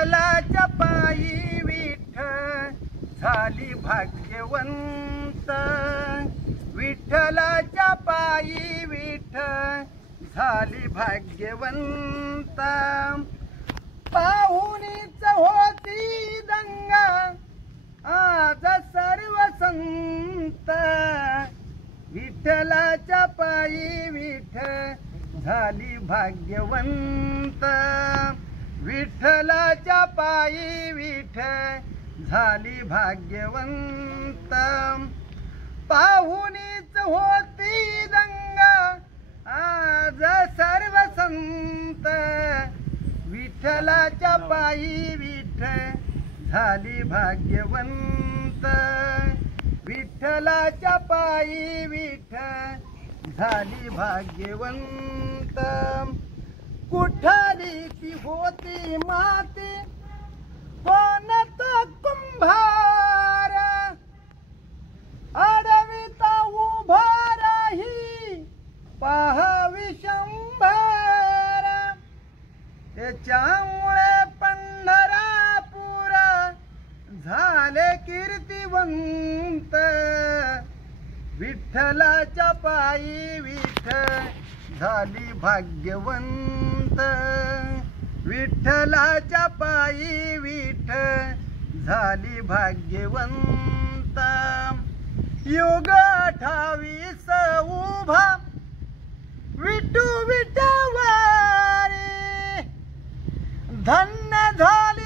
विठ्ठलाच्या पायी विठ्ठल झाली भाग्यवंत, विठ्ठलाच्या पायी विठ्ठल झाली भाग्यवंत। पाहुणीच होती दंगा आज सर्व संत, विठ्ठलाच्या पायी विठ्ठल झाली भाग्यवंत, विठ्ठलाच्या पायी विठ्ठल झाली भाग्यवंत। पाहुणीच होती दंगा आज सर्व संत, विठ्ठलाच्या पायी विठ्ठल झाली भाग्यवंत, विठ्ठलाच्या पायी विठ्ठल झाली भाग्यवंत। कुठली ती होती माती कोण तो कुंभार, अडविता उभा राही पाहावी शंभर, त्याच्यामुळे पंढरपूर झाले कीर्तिवंत, विठ्ठलाच्या पायी विठ्ठल झाली भाग्यवंत, विठ्ठलाच्या पायी विठ्ठल झाली भाग्यवंत। युग 28 उभा विठू विठवारी, धन्य झाली